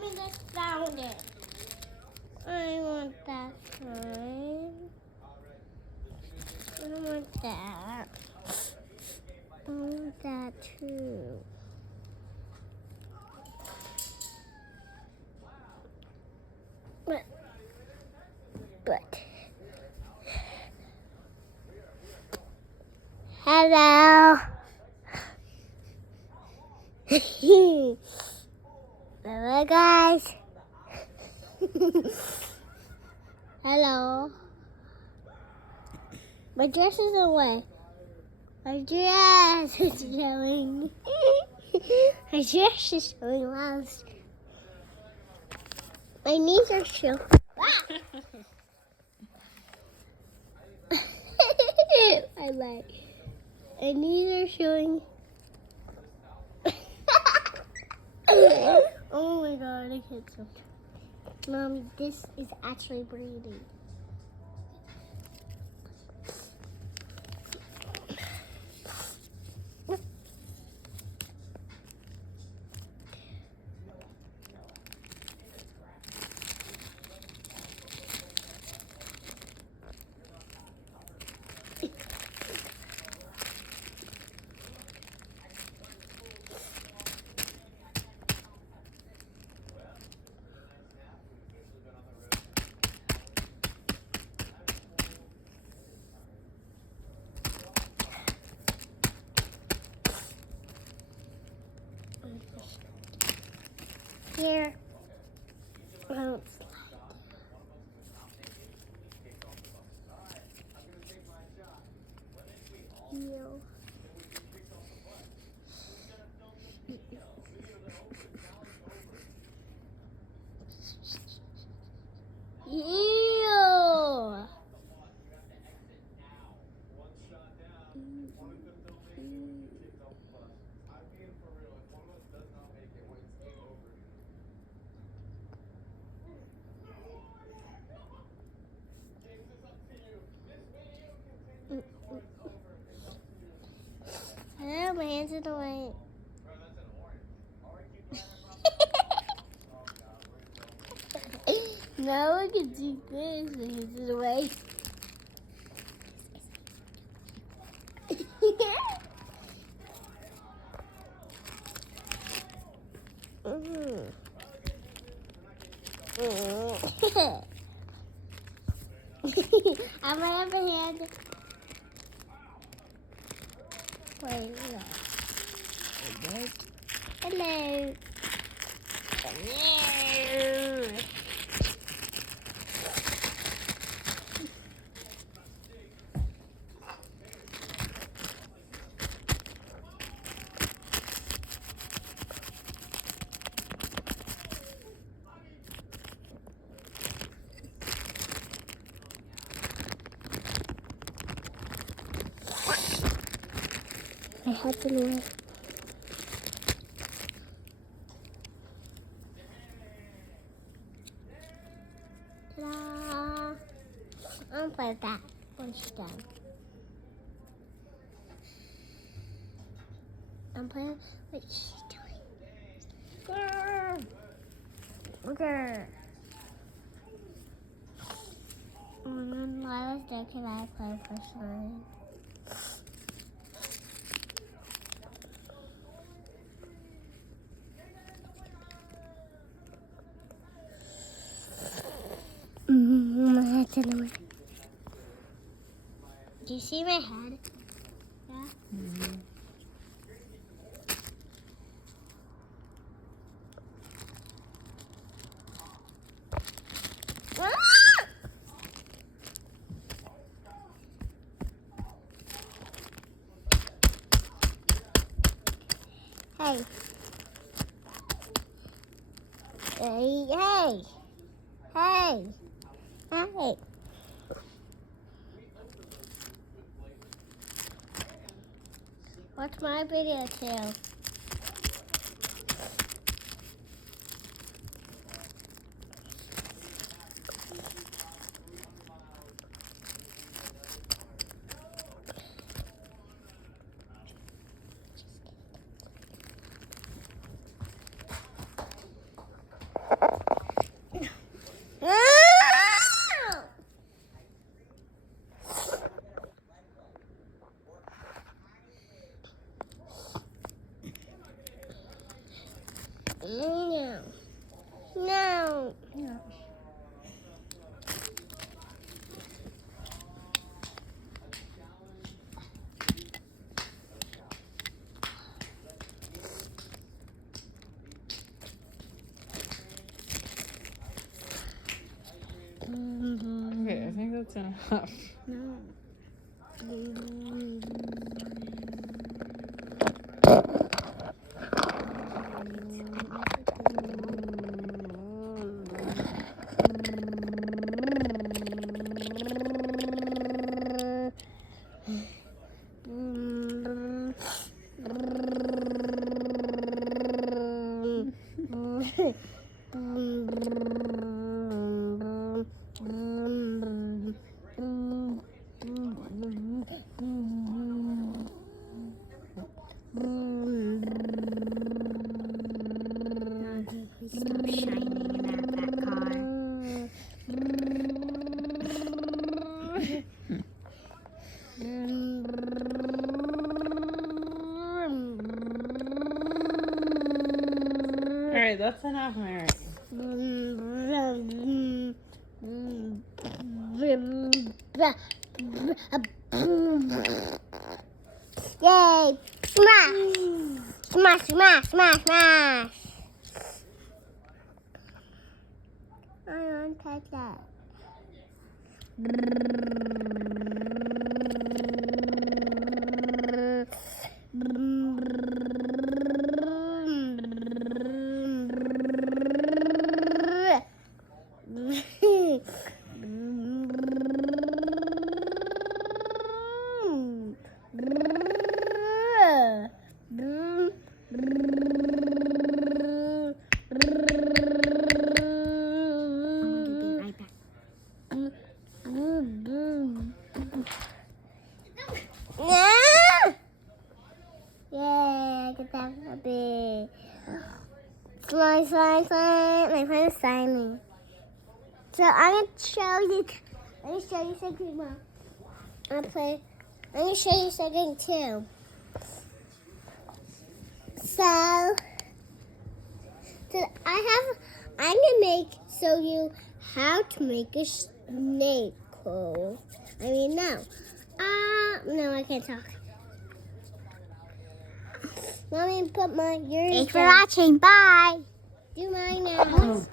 Mommy just found it. I want that one. I want that. I want that too. But. Hello. Hello, guys. Hello. My dress is away. My dress is showing. My dress is showing lost. My knees are showing. Ah! I like. My knees are showing. Oh my god, I can't stop. Mommy, this is actually breathing. Here. Oh. Ew. Ew. Oh, my hands in the way. Now I can do this. My hands in the way. I'm right up ahead. Wait, no. Hello. Hello. My head's in the way. Ta-da! I'll play with that when she's done. I'm playing what she's doing. Okay. And then Lilah's there, can I play for slime? My head's in the way. Do you see my head? Yeah? Mm-hmm. Hey. Hey, hey. Hey. Hey. Watch my video too. That's enough. No. Stop shining about that car. All right, that's enough, Mary. Yay! Smash! Smash, smash, smash, smash! I don't touch that. Yay, I get that puppy. Slime, slime, slime. My friend is slimy. So I'm going to show you. Let me show you something more. Let me show you something too. So I'm going to show you how to make a snake hole. No, I can't talk. Let me put my yours. Thanks for watching. Bye. Do mine now.